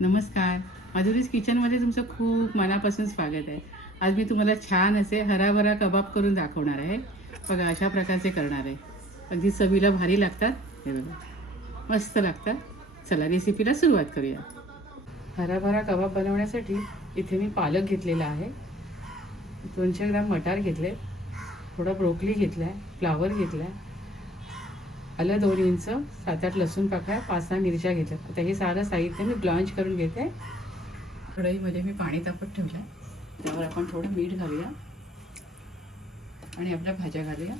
नमस्कार. माधुरीज किचनमध्ये तुमचं खूप मनापासून स्वागत आहे. आज मी तुम्हाला छान असे हराभरा कबाब करून दाखवणार आहे. बघा अशा प्रकारचे करणार आहे. अगदी चवीला भारी लागतात. हे बघा मस्त लागतात. चला रेसिपीला सुरुवात करूया. हराभरा कबाब बनवण्यासाठी इथे मी पालक घेतलेला आहे, 200 ग्राम मटार घेतले, थोडा ब्रोकली घेतला आहे, फ्लावर घेतला आहे, आलं 2 इंच, 7-8 लसूण पाकळ्या, 5-6 मिरच्या घेतल्या. आता हे सारं साहित्य मी ब्लांच करून घेते. कढईमध्ये मी पाणी तापत ठेवलं आहे, त्यावर आपण थोडं मीठ घालूया आणि आपल्या भाज्या घालूया.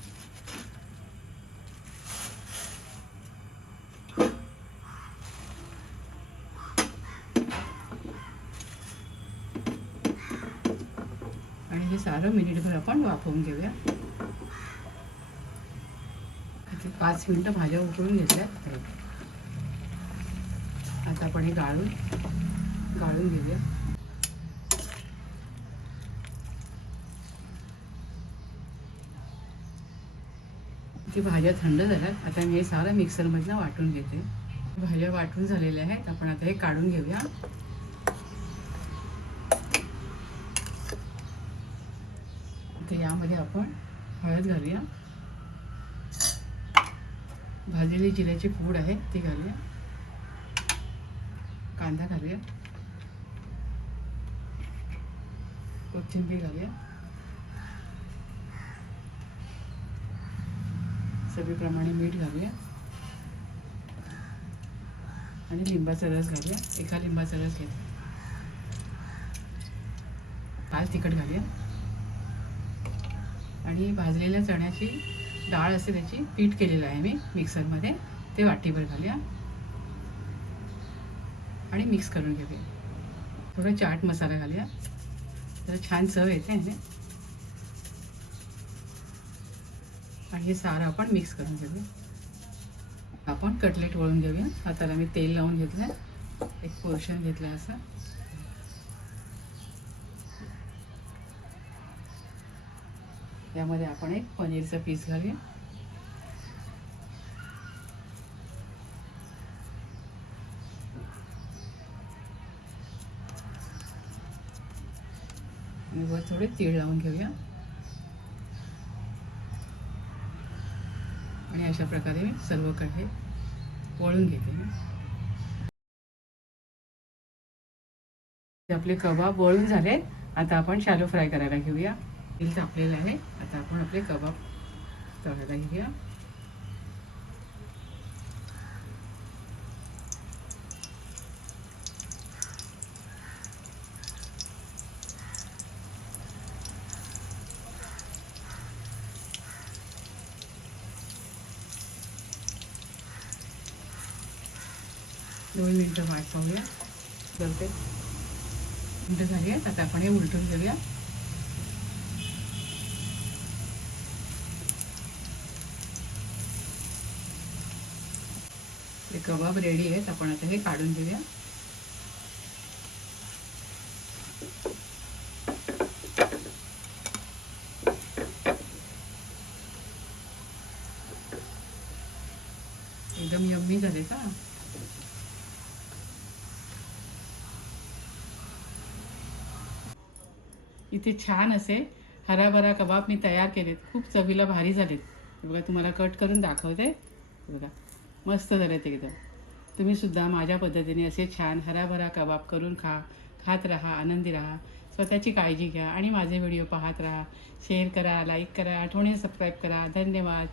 आणि हे सारं मिनिटभर आपण वाफवून घेऊया. 5 मिनिटं भाज्या उकळून घेतल्या. आता आपण हे गाळून घेऊया. ती भाज्या थंड झाल्यात. आता मी हे सारं मिक्सरमधनं वाटून घेते. भाज्या वाटून झालेल्या आहेत. आपण आता हे काढून घेऊया. आता यामध्ये आपण हळद घालूया, भाजलेली जिऱ्याची पूड आहे ती घालूया, कांदा घालूया, कोथिंबीर घालूया, चवीप्रमाणे मीठ घालूया आणि लिंबाचा रस घालूया. एका लिंबाचा रस घ्या. लाल तिखट घालूया आणि भाजलेल्या चण्याची डाळ असते त्याची पीठ केलेलं आहे मी मिक्सरमध्ये, ते वाटीभर घालूया आणि मिक्स करून घेऊया. थोडा चाट मसाला घालूया, जरा छान चव येते आहे. आणि हे सारं आपण मिक्स करून घेऊया. आपण कटलेट वळून घेऊया. हाताला मी तेल लावून घेतलं आहे, एक पोर्शन घेतला असा. यामध्ये आपण एक पनीरचा पीस घालूया. आणि वर थोडे तीळ लावून घेऊया. आणि अशा प्रकारे मी सर्वकडे वळून घेते. आपले कबाब वळून झाले. आता आपण शॅलो फ्राय करायला घेऊया. तेल तापलेलं आहे. आता आपण आपले कबाब तळायला घेऊया. दोन मिनटं वाट पाहूया. करते मिनटं झाली आहेत. आता आपण हे उलटून घेऊया. हे कबाब रेडी आहेत. आपण आता हे काढून घेऊया. एकदम यम्मी झाले का. इथे छान असे हराभरा कबाब मी तयार केलेत. खूप चवीला भारी झालेत. बघा तुम्हाला कट करून दाखवते. बघा मस्त झालेत एकदम. तुम्ही सुद्धा माझ्या पद्धतीने असे छान हराभरा कबाब करून खात राहा, आनंदी राहा. स्वतःची काळजी घ्या आणि माझे व्हिडिओ पाहत राहा. शेअर करा, लाईक करा, आठवणीने सबस्क्राईब करा. धन्यवाद.